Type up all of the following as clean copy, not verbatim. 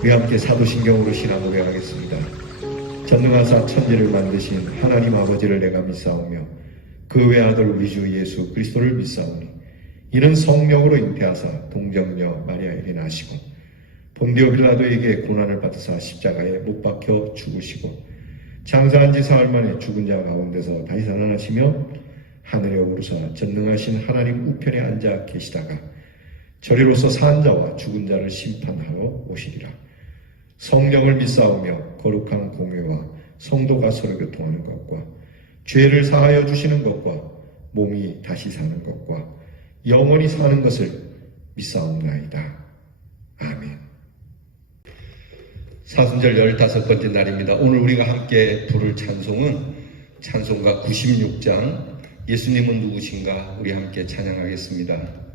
우리 함께 사도신경으로 신앙 고백하겠습니다. 전능하사 천지를 만드신 하나님 아버지를 내가 믿사오며 그 외아들 우리 주 예수 그리스도를 믿사오니 이는 성령으로 잉태하사 동정녀 마리아에게 나시고 본디오 빌라도에게 고난을 받으사 십자가에 못 박혀 죽으시고 장사한 지 사흘 만에 죽은 자 가운데서 다시 살아나시며 하늘에 오르사 전능하신 하나님 우편에 앉아 계시다가 저리로서 산 자와 죽은 자를 심판하러 오시리라. 성령을 믿사오며 거룩한 공회와 성도가 서로 교통하는 것과 죄를 사하여 주시는 것과 몸이 다시 사는 것과 영원히 사는 것을 믿사옵나이다. 아멘. 사순절 15번째 날입니다. 오늘 우리가 함께 부를 찬송은 찬송가 96장 예수님은 누구신가 우리 함께 찬양하겠습니다.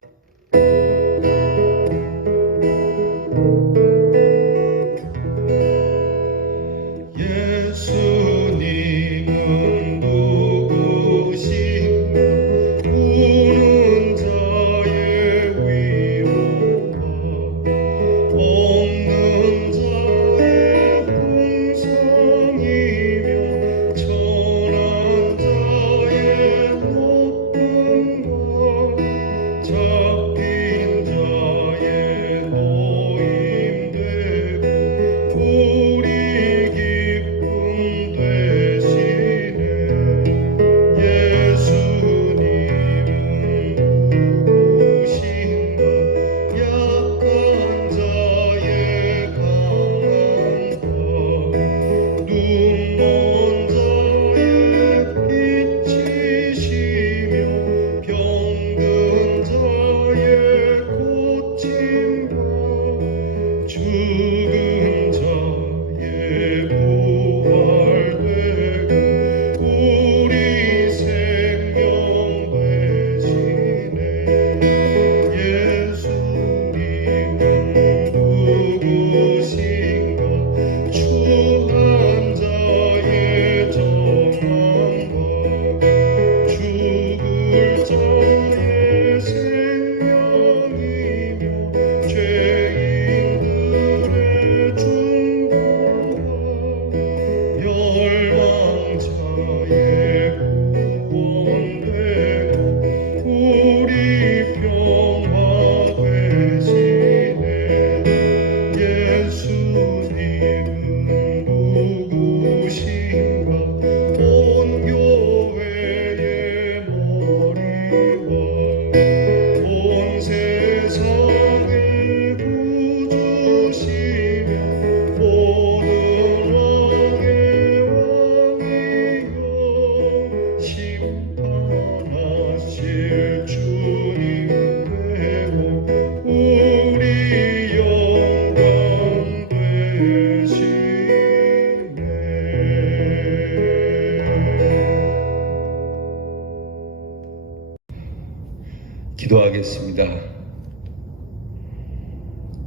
기도하겠습니다.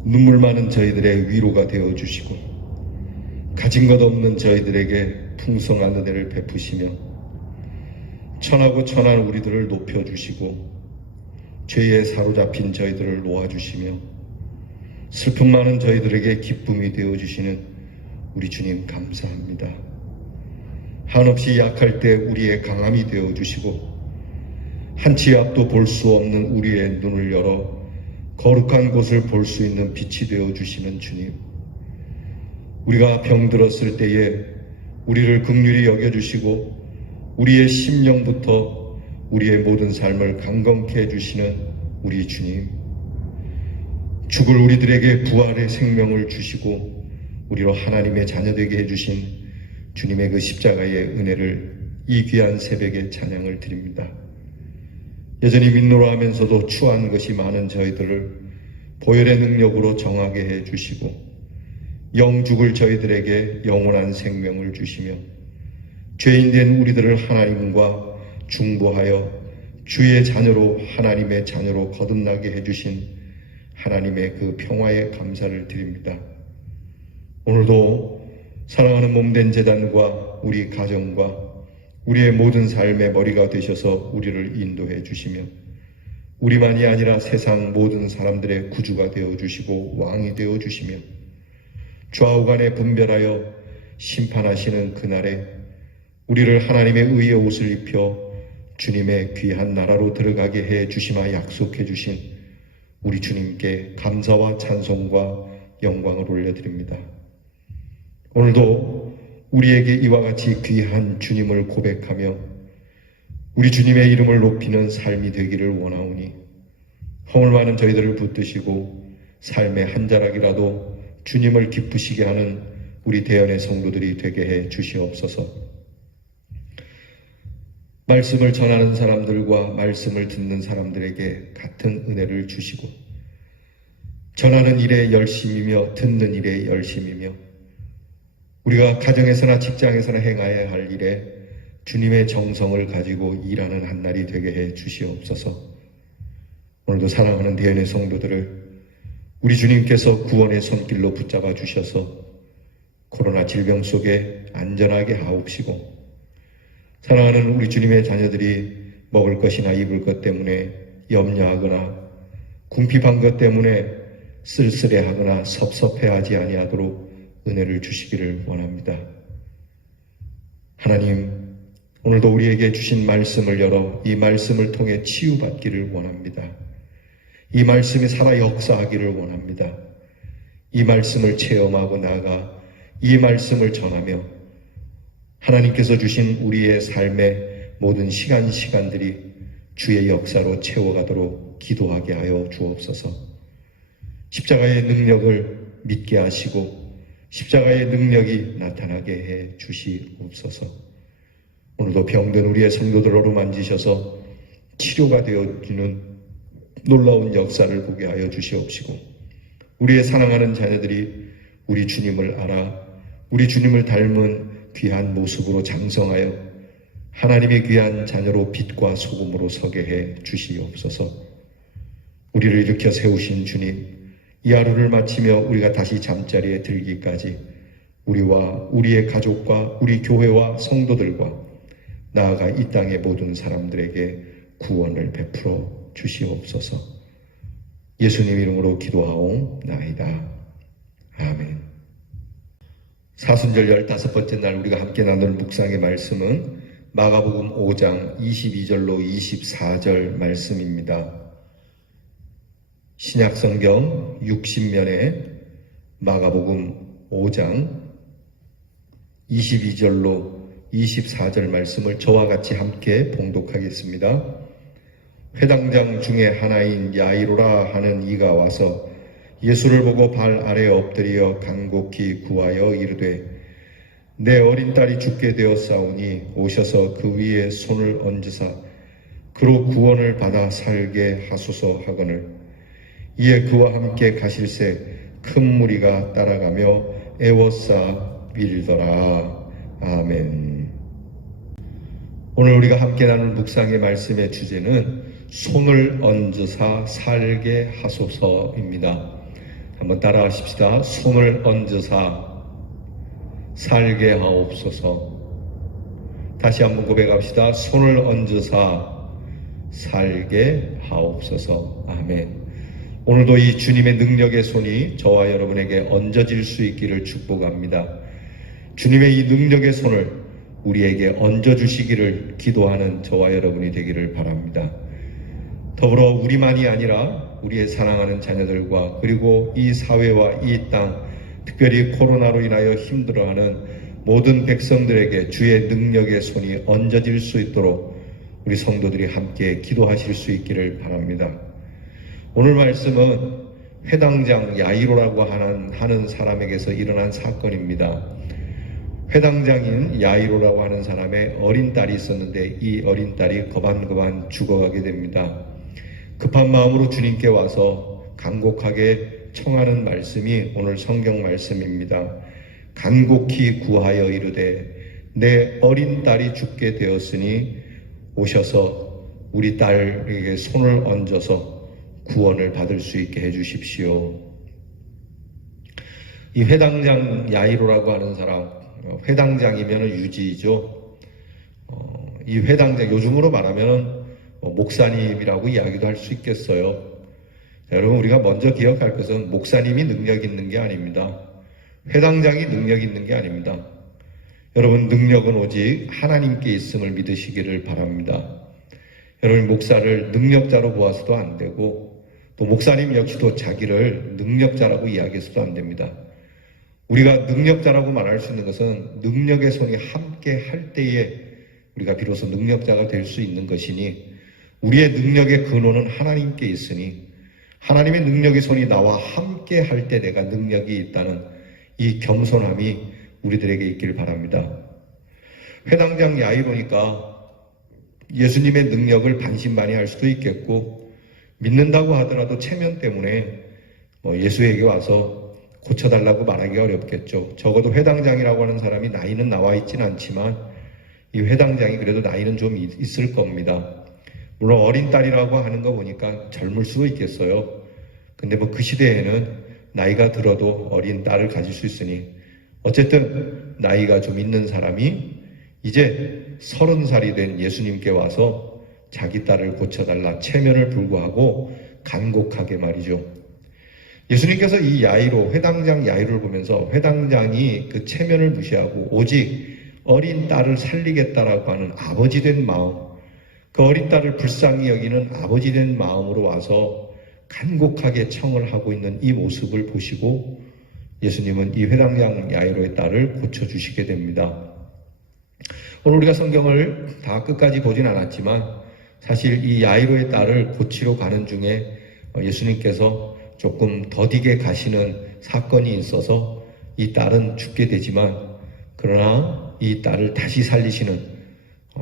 눈물 많은 저희들의 위로가 되어주시고 가진 것 없는 저희들에게 풍성한 은혜를 베푸시며 천하고 천한 우리들을 높여주시고 죄에 사로잡힌 저희들을 놓아주시며 슬픔 많은 저희들에게 기쁨이 되어주시는 우리 주님 감사합니다. 한없이 약할 때 우리의 강함이 되어주시고 한치 앞도 볼 수 없는 우리의 눈을 열어 거룩한 곳을 볼 수 있는 빛이 되어주시는 주님, 우리가 병들었을 때에 우리를 긍휼히 여겨주시고 우리의 심령부터 우리의 모든 삶을 강건케 해주시는 우리 주님, 죽을 우리들에게 부활의 생명을 주시고 우리로 하나님의 자녀되게 해주신 주님의 그 십자가의 은혜를 이 귀한 새벽에 찬양을 드립니다. 여전히 민노라 하면서도 추한 것이 많은 저희들을 보혈의 능력으로 정하게 해주시고 영 죽을 저희들에게 영원한 생명을 주시며 죄인된 우리들을 하나님과 중보하여 주의 자녀로 하나님의 자녀로 거듭나게 해주신 하나님의 그 평화에 감사를 드립니다. 오늘도 사랑하는 몸된 제단과 우리 가정과 우리의 모든 삶의 머리가 되셔서 우리를 인도해 주시며 우리만이 아니라 세상 모든 사람들의 구주가 되어 주시고 왕이 되어 주시며 좌우간에 분별하여 심판하시는 그날에 우리를 하나님의 의의 옷을 입혀 주님의 귀한 나라로 들어가게 해 주시마 약속해 주신 우리 주님께 감사와 찬송과 영광을 올려드립니다. 오늘도 우리에게 이와 같이 귀한 주님을 고백하며 우리 주님의 이름을 높이는 삶이 되기를 원하오니 허물 많은 저희들을 붙드시고 삶의 한 자락이라도 주님을 기쁘시게 하는 우리 대연의 성도들이 되게 해 주시옵소서. 말씀을 전하는 사람들과 말씀을 듣는 사람들에게 같은 은혜를 주시고 전하는 일에 열심이며 듣는 일에 열심이며 우리가 가정에서나 직장에서나 행해야 할 일에 주님의 정성을 가지고 일하는 한 날이 되게 해 주시옵소서. 오늘도 사랑하는 대연의 성도들을 우리 주님께서 구원의 손길로 붙잡아 주셔서 코로나 질병 속에 안전하게 하옵시고 사랑하는 우리 주님의 자녀들이 먹을 것이나 입을 것 때문에 염려하거나 궁핍한 것 때문에 쓸쓸해하거나 섭섭해하지 아니하도록 은혜를 주시기를 원합니다. 하나님, 오늘도 우리에게 주신 말씀을 열어 이 말씀을 통해 치유받기를 원합니다. 이 말씀이 살아 역사하기를 원합니다. 이 말씀을 체험하고 나아가 이 말씀을 전하며 하나님께서 주신 우리의 삶의 모든 시간들이 주의 역사로 채워가도록 기도하게 하여 주옵소서. 십자가의 능력을 믿게 하시고 십자가의 능력이 나타나게 해 주시옵소서. 오늘도 병든 우리의 성도들로 만지셔서 치료가 되어주는 놀라운 역사를 보게 하여 주시옵시고 우리의 사랑하는 자녀들이 우리 주님을 알아 우리 주님을 닮은 귀한 모습으로 장성하여 하나님의 귀한 자녀로 빛과 소금으로 서게 해 주시옵소서. 우리를 일으켜 세우신 주님, 이 하루를 마치며 우리가 다시 잠자리에 들기까지 우리와 우리의 가족과 우리 교회와 성도들과 나아가 이 땅의 모든 사람들에게 구원을 베풀어 주시옵소서. 예수님 이름으로 기도하옵나이다. 아멘. 사순절 15번째 날 우리가 함께 나눌 묵상의 말씀은 마가복음 5장 22절로 24절 말씀입니다. 신약성경 60면에 마가복음 5장 22절로 24절 말씀을 저와 같이 함께 봉독하겠습니다. 회당장 중에 하나인 야이로라 하는 이가 와서 예수를 보고 발 아래에 엎드려 간곡히 구하여 이르되 내 어린 딸이 죽게 되었사오니 오셔서 그 위에 손을 얹으사 그로 구원을 받아 살게 하소서 하거늘 이에 그와 함께 가실새 큰 무리가 따라가며 애워싸 빌더라. 아멘. 오늘 우리가 함께 나눌 묵상의 말씀의 주제는 손을 얹으사 살게 하소서입니다. 한번 따라하십시다. 손을 얹으사 살게 하옵소서. 다시 한번 고백합시다. 손을 얹으사 살게 하옵소서. 아멘. 오늘도 이 주님의 능력의 손이 저와 여러분에게 얹어질 수 있기를 축복합니다. 주님의 이 능력의 손을 우리에게 얹어주시기를 기도하는 저와 여러분이 되기를 바랍니다. 더불어 우리만이 아니라 우리의 사랑하는 자녀들과 그리고 이 사회와 이 땅, 특별히 코로나로 인하여 힘들어하는 모든 백성들에게 주의 능력의 손이 얹어질 수 있도록 우리 성도들이 함께 기도하실 수 있기를 바랍니다. 오늘 말씀은 회당장 야이로라고 하는 사람에게서 일어난 사건입니다. 회당장인 야이로라고 하는 사람의 어린 딸이 있었는데 이 어린 딸이 거반거반 죽어가게 됩니다. 급한 마음으로 주님께 와서 간곡하게 청하는 말씀이 오늘 성경 말씀입니다. 간곡히 구하여 이르되 내 어린 딸이 죽게 되었으니 오셔서 우리 딸에게 손을 얹어서 구원을 받을 수 있게 해주십시오. 이 회당장 야이로라고 하는 사람, 회당장이면 유지이죠. 이 회당장, 요즘으로 말하면 목사님이라고 이야기도 할 수 있겠어요. 자, 여러분, 우리가 먼저 기억할 것은 목사님이 능력 있는 게 아닙니다. 회당장이 능력 있는 게 아닙니다. 여러분, 능력은 오직 하나님께 있음을 믿으시기를 바랍니다. 여러분, 목사를 능력자로 보아서도 안 되고 또 목사님 역시도 자기를 능력자라고 이야기해서도 안 됩니다. 우리가 능력자라고 말할 수 있는 것은 능력의 손이 함께 할 때에 우리가 비로소 능력자가 될 수 있는 것이니, 우리의 능력의 근원은 하나님께 있으니 하나님의 능력의 손이 나와 함께 할 때 내가 능력이 있다는 이 겸손함이 우리들에게 있길 바랍니다. 회당장 야이로니까 예수님의 능력을 반신반의할 수도 있겠고, 믿는다고 하더라도 체면 때문에 예수에게 와서 고쳐달라고 말하기 어렵겠죠. 적어도 회당장이라고 하는 사람이 나이는 나와 있진 않지만 이 회당장이 그래도 나이는 좀 있을 겁니다. 물론 어린 딸이라고 하는 거 보니까 젊을 수도 있겠어요. 근데 그 시대에는 나이가 들어도 어린 딸을 가질 수 있으니 어쨌든 나이가 좀 있는 사람이 이제 30살이 된 예수님께 와서 자기 딸을 고쳐달라 체면을 불구하고 간곡하게 말이죠. 예수님께서 이 야이로, 회당장 야이로를 보면서 회당장이 그 체면을 무시하고 오직 어린 딸을 살리겠다라고 하는 아버지 된 마음, 그 어린 딸을 불쌍히 여기는 아버지 된 마음으로 와서 간곡하게 청을 하고 있는 이 모습을 보시고 예수님은 이 회당장 야이로의 딸을 고쳐주시게 됩니다. 오늘 우리가 성경을 다 끝까지 보진 않았지만 사실 이 야이로의 딸을 고치러 가는 중에 예수님께서 조금 더디게 가시는 사건이 있어서 이 딸은 죽게 되지만, 그러나 이 딸을 다시 살리시는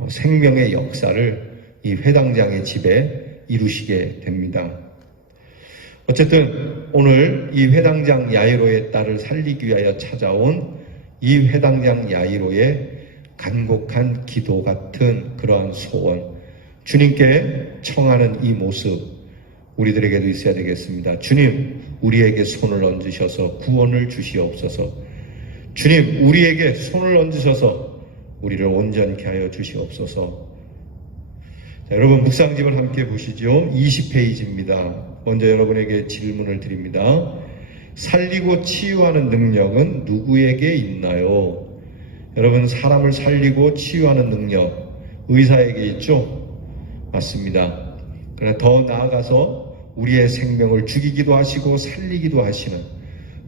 생명의 역사를 이 회당장의 집에 이루시게 됩니다. 어쨌든 오늘 이 회당장 야이로의 딸을 살리기 위하여 찾아온 이 회당장 야이로의 간곡한 기도 같은 그러한 소원, 주님께 청하는 이 모습 우리들에게도 있어야 되겠습니다. 주님, 우리에게 손을 얹으셔서 구원을 주시옵소서. 주님, 우리에게 손을 얹으셔서 우리를 온전케 하여 주시옵소서. 자, 여러분, 묵상집을 함께 보시죠. 20페이지입니다. 먼저 여러분에게 질문을 드립니다. 살리고 치유하는 능력은 누구에게 있나요? 여러분, 사람을 살리고 치유하는 능력 의사에게 있죠? 맞습니다. 그러나 더 나아가서 우리의 생명을 죽이기도 하시고 살리기도 하시는,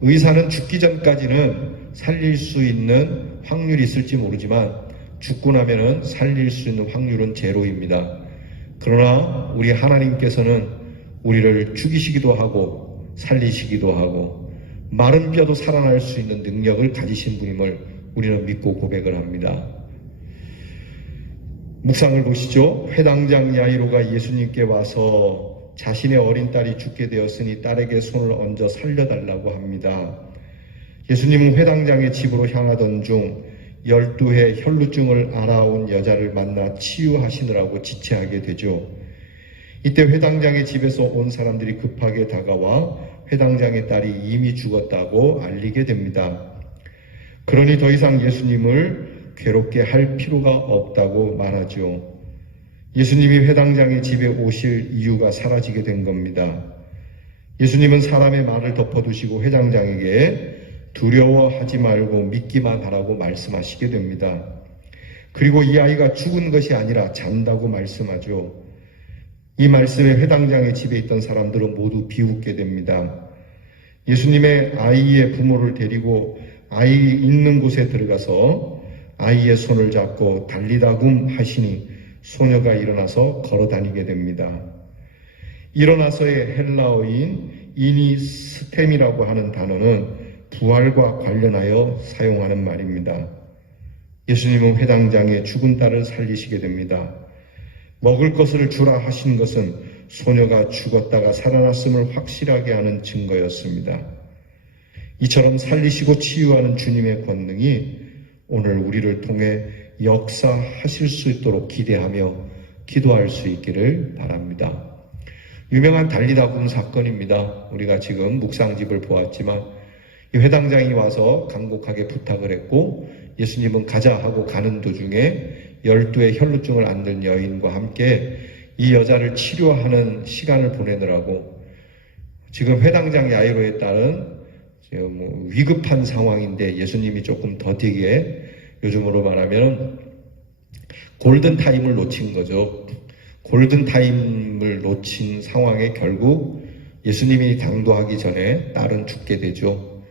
의사는 죽기 전까지는 살릴 수 있는 확률이 있을지 모르지만 죽고 나면은 살릴 수 있는 확률은 제로입니다. 그러나 우리 하나님께서는 우리를 죽이시기도 하고 살리시기도 하고 마른 뼈도 살아날 수 있는 능력을 가지신 분임을 우리는 믿고 고백을 합니다. 묵상을 보시죠. 회당장 야이로가 예수님께 와서 자신의 어린 딸이 죽게 되었으니 딸에게 손을 얹어 살려달라고 합니다. 예수님은 회당장의 집으로 향하던 중 12회 혈루증을 앓아온 여자를 만나 치유하시느라고 지체하게 되죠. 이때 회당장의 집에서 온 사람들이 급하게 다가와 회당장의 딸이 이미 죽었다고 알리게 됩니다. 그러니 더 이상 예수님을 괴롭게 할 필요가 없다고 말하죠. 예수님이 회당장의 집에 오실 이유가 사라지게 된 겁니다. 예수님은 사람의 말을 덮어두시고 회당장에게 두려워하지 말고 믿기만 하라고 말씀하시게 됩니다. 그리고 이 아이가 죽은 것이 아니라 잔다고 말씀하죠. 이 말씀에 회당장의 집에 있던 사람들은 모두 비웃게 됩니다. 예수님의 아이의 부모를 데리고 아이 있는 곳에 들어가서 아이의 손을 잡고 달리다굼 하시니 소녀가 일어나서 걸어다니게 됩니다. 일어나서의 헬라어인 이니스템이라고 하는 단어는 부활과 관련하여 사용하는 말입니다. 예수님은 회당장의 죽은 딸을 살리시게 됩니다. 먹을 것을 주라 하신 것은 소녀가 죽었다가 살아났음을 확실하게 하는 증거였습니다. 이처럼 살리시고 치유하는 주님의 권능이 오늘 우리를 통해 역사하실 수 있도록 기대하며 기도할 수 있기를 바랍니다. 유명한 달리다굼 사건입니다. 우리가 지금 묵상집을 보았지만 이 회당장이 와서 간곡하게 부탁을 했고 예수님은 가자 하고 가는 도중에 12의 혈루증을 앓는 여인과 함께 이 여자를 치료하는 시간을 보내느라고 지금 회당장 야이로의 딸은 위급한 상황인데 예수님이 조금 더디게, 요즘으로 말하면 골든타임을 놓친 거죠. 골든타임을 놓친 상황에 결국 예수님이 당도하기 전에 딸은 죽게 되죠.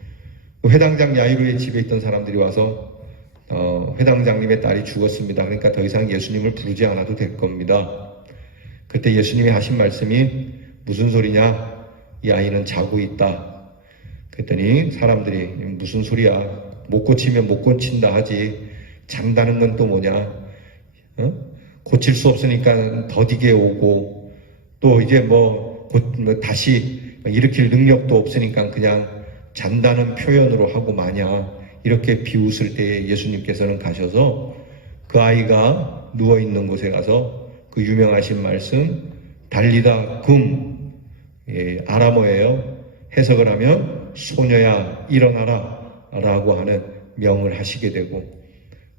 회당장 야이로의 집에 있던 사람들이 와서 회당장님의 딸이 죽었습니다. 그러니까 더 이상 예수님을 부르지 않아도 될 겁니다. 그때 예수님이 하신 말씀이 무슨 소리냐? 이 아이는 자고 있다. 그랬더니 사람들이 무슨 소리야? 못 고치면 못 고친다 하지. 잔다는 건 또 뭐냐? 고칠 수 없으니까 더디게 오고, 또 이제 다시 일으킬 능력도 없으니까 그냥 잔다는 표현으로 하고 마냐. 이렇게 비웃을 때에 예수님께서는 가셔서 그 아이가 누워있는 곳에 가서 그 유명하신 말씀, 달리다 금, 아람어예요. 해석을 하면 소녀야 일어나라 라고 하는 명을 하시게 되고,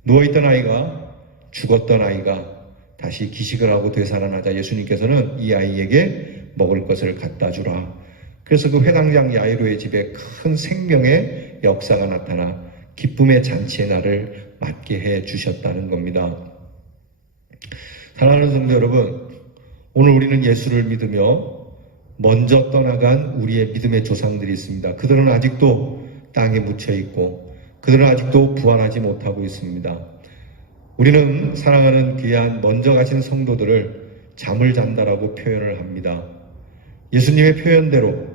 누워있던 아이가, 죽었던 아이가 다시 기식을 하고 되살아나자 예수님께서는 이 아이에게 먹을 것을 갖다 주라. 그래서 그 회당장 야이로의 집에 큰 생명의 역사가 나타나 기쁨의 잔치의 날을 맞게 해 주셨다는 겁니다. 사랑하는 성도 여러분, 오늘 우리는 예수를 믿으며 먼저 떠나간 우리의 믿음의 조상들이 있습니다. 그들은 아직도 땅에 묻혀 있고 그들은 아직도 부활하지 못하고 있습니다. 우리는 사랑하는 귀한 먼저 가신 성도들을 잠을 잔다라고 표현을 합니다. 예수님의 표현대로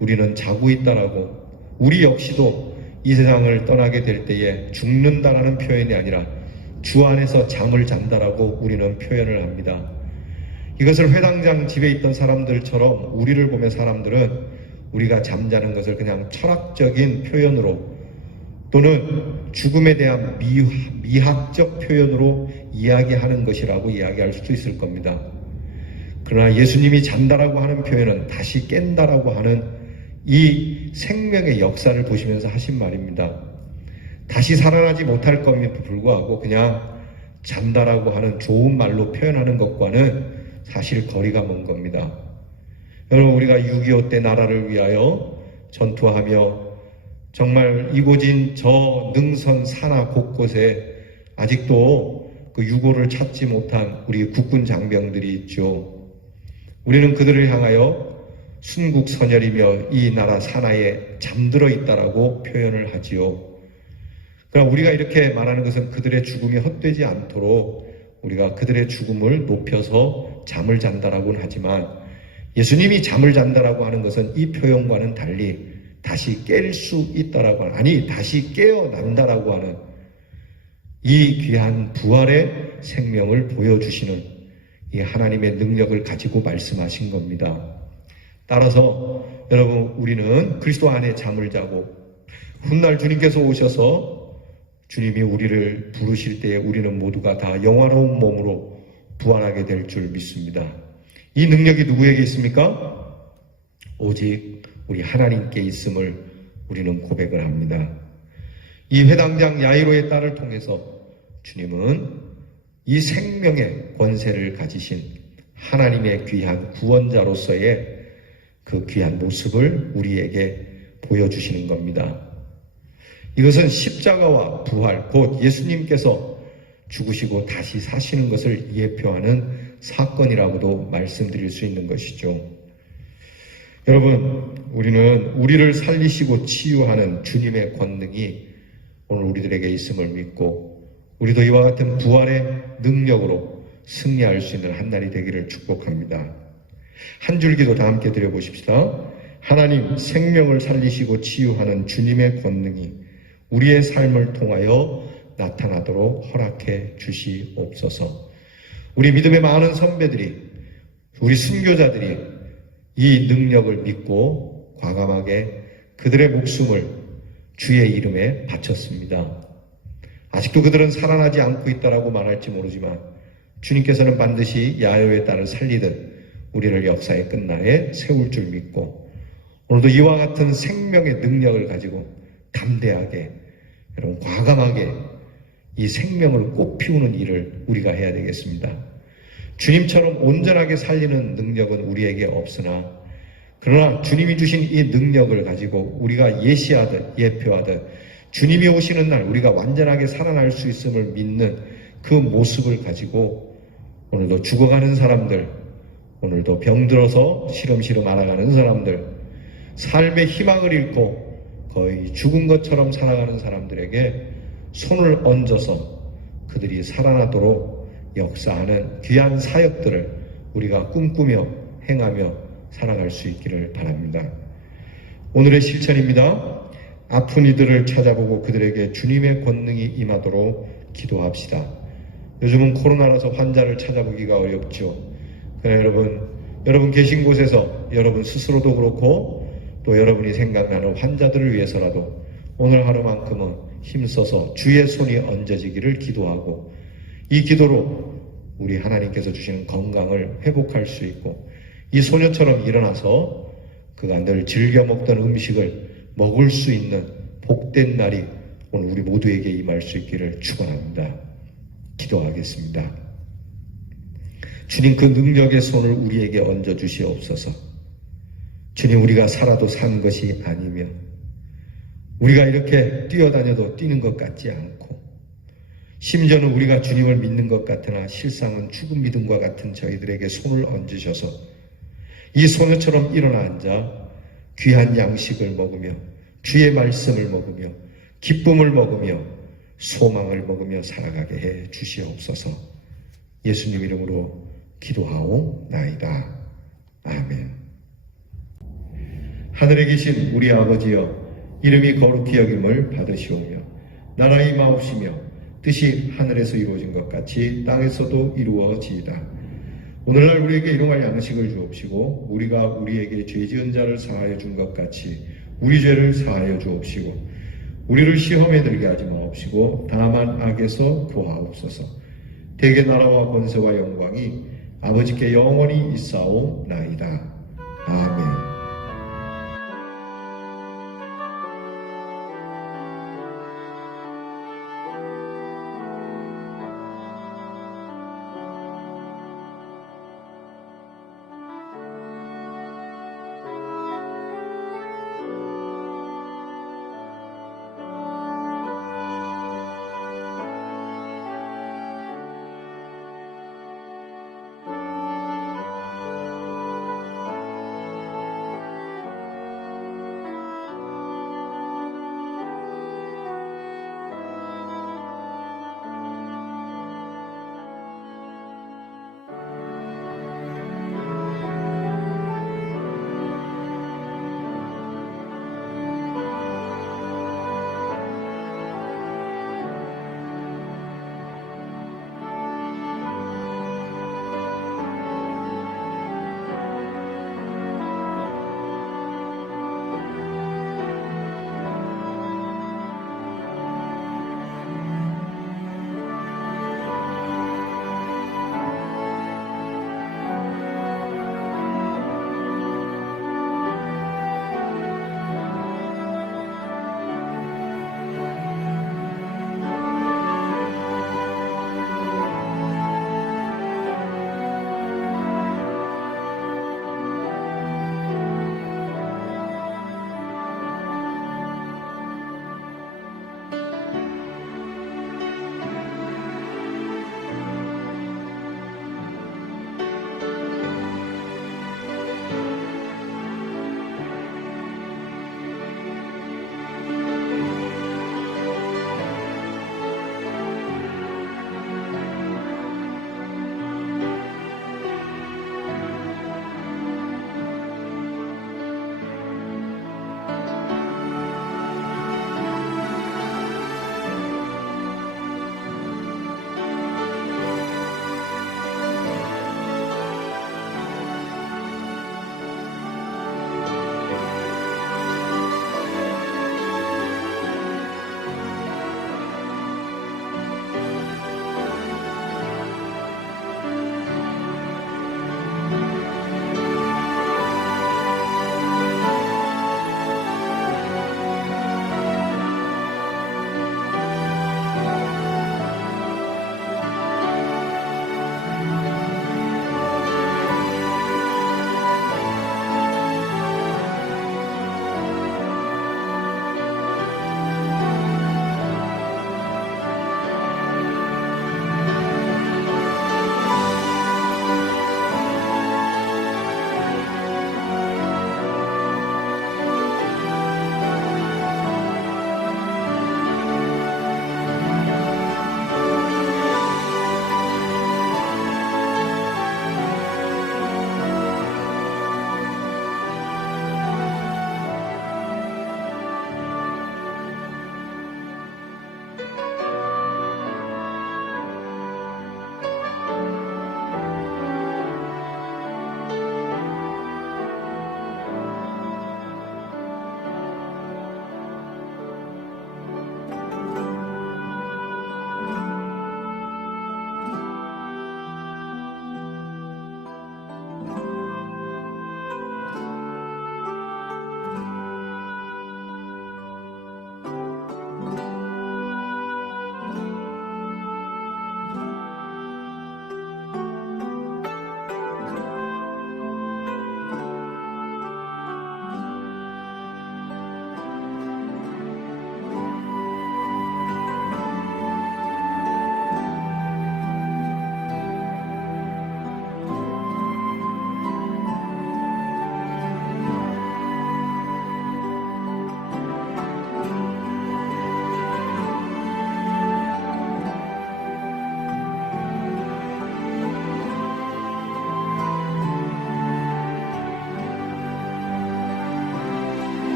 우리는 자고 있다라고, 우리 역시도 이 세상을 떠나게 될 때에 죽는다라는 표현이 아니라 주 안에서 잠을 잔다라고 우리는 표현을 합니다. 이것을 회당장 집에 있던 사람들처럼 우리를 보면 사람들은 우리가 잠자는 것을 그냥 철학적인 표현으로 또는 죽음에 대한 미학적 표현으로 이야기하는 것이라고 이야기할 수도 있을 겁니다. 그러나 예수님이 잔다라고 하는 표현은 다시 깬다라고 하는 이 생명의 역사를 보시면서 하신 말입니다. 다시 살아나지 못할 것임에도 불구하고 그냥 잔다라고 하는 좋은 말로 표현하는 것과는 사실 거리가 먼 겁니다. 여러분, 우리가 6.25 때 나라를 위하여 전투하며 정말 이곳인 저 능선 산하 곳곳에 아직도 그 유고를 찾지 못한 우리 국군 장병들이 있죠. 우리는 그들을 향하여 순국선열이며 이 나라 산하에 잠들어 있다라고 표현을 하지요. 그러나 우리가 이렇게 말하는 것은 그들의 죽음이 헛되지 않도록 우리가 그들의 죽음을 높여서 잠을 잔다라고는 하지만, 예수님이 잠을 잔다라고 하는 것은 이 표현과는 달리 다시 깰 수 있다라고 하는, 아니 다시 깨어난다라고 하는 이 귀한 부활의 생명을 보여주시는 이 하나님의 능력을 가지고 말씀하신 겁니다. 따라서 여러분, 우리는 그리스도 안에 잠을 자고 훗날 주님께서 오셔서 주님이 우리를 부르실 때에 우리는 모두가 다 영화로운 몸으로 부활하게 될 줄 믿습니다. 이 능력이 누구에게 있습니까? 오직 우리 하나님께 있음을 우리는 고백을 합니다. 이 회당장 야이로의 딸을 통해서 주님은 이 생명의 권세를 가지신 하나님의 귀한 구원자로서의 그 귀한 모습을 우리에게 보여주시는 겁니다. 이것은 십자가와 부활, 곧 예수님께서 죽으시고 다시 사시는 것을 예표하는 사건이라고도 말씀드릴 수 있는 것이죠. 여러분, 우리는 우리를 살리시고 치유하는 주님의 권능이 오늘 우리들에게 있음을 믿고 우리도 이와 같은 부활의 능력으로 승리할 수 있는 한 날이 되기를 축복합니다. 한 줄기도 다 함께 드려보십시다. 하나님, 생명을 살리시고 치유하는 주님의 권능이 우리의 삶을 통하여 나타나도록 허락해 주시옵소서. 우리 믿음의 많은 선배들이, 우리 순교자들이 이 능력을 믿고 과감하게 그들의 목숨을 주의 이름에 바쳤습니다. 아직도 그들은 살아나지 않고 있다라고 말할지 모르지만 주님께서는 반드시 야이로의 딸을 살리듯 우리를 역사의 끝날에 세울 줄 믿고 오늘도 이와 같은 생명의 능력을 가지고 담대하게, 여러분, 과감하게 이 생명을 꽃피우는 일을 우리가 해야 되겠습니다. 주님처럼 온전하게 살리는 능력은 우리에게 없으나 그러나 주님이 주신 이 능력을 가지고 우리가 예시하듯 예표하듯 주님이 오시는 날 우리가 완전하게 살아날 수 있음을 믿는 그 모습을 가지고 오늘도 죽어가는 사람들, 오늘도 병들어서 시름시름 알아가는 사람들, 삶의 희망을 잃고 거의 죽은 것처럼 살아가는 사람들에게 손을 얹어서 그들이 살아나도록 역사하는 귀한 사역들을 우리가 꿈꾸며 행하며 살아갈 수 있기를 바랍니다. 오늘의 실천입니다. 아픈 이들을 찾아보고 그들에게 주님의 권능이 임하도록 기도합시다. 요즘은 코로나라서 환자를 찾아보기가 어렵죠. 그러나 여러분 계신 곳에서 여러분 스스로도 그렇고 또 여러분이 생각나는 환자들을 위해서라도 오늘 하루만큼은 힘써서 주의 손이 얹어지기를 기도하고 이 기도로 우리 하나님께서 주시는 건강을 회복할 수 있고 이 소녀처럼 일어나서 그가 늘 즐겨 먹던 음식을 먹을 수 있는 복된 날이 오늘 우리 모두에게 임할 수 있기를 축원합니다. 기도하겠습니다. 주님, 그 능력의 손을 우리에게 얹어 주시옵소서. 주님, 우리가 살아도 산 것이 아니며 우리가 이렇게 뛰어다녀도 뛰는 것 같지 않고 심지어는 우리가 주님을 믿는 것 같으나 실상은 죽은 믿음과 같은 저희들에게 손을 얹으셔서 이 소녀처럼 일어나 앉아 귀한 양식을 먹으며 주의 말씀을 먹으며 기쁨을 먹으며 소망을 먹으며 살아가게 해 주시옵소서. 예수님 이름으로 기도하오나이다. 아멘. 하늘에 계신 우리 아버지여, 이름이 거룩히 여김을 받으시오며 나라 임하옵시며 뜻이 하늘에서 이루어진 것 같이 땅에서도 이루어지이다. 오늘날 우리에게 일용할 양식을 주옵시고 우리가 우리에게 죄 지은 자를 사하여 준 것 같이 우리 죄를 사하여 주옵시고 우리를 시험에 들게 하지 마옵시고 다만 악에서 구하옵소서. 대개 나라와 권세와 영광이 아버지께 영원히 있사오나이다. 아멘.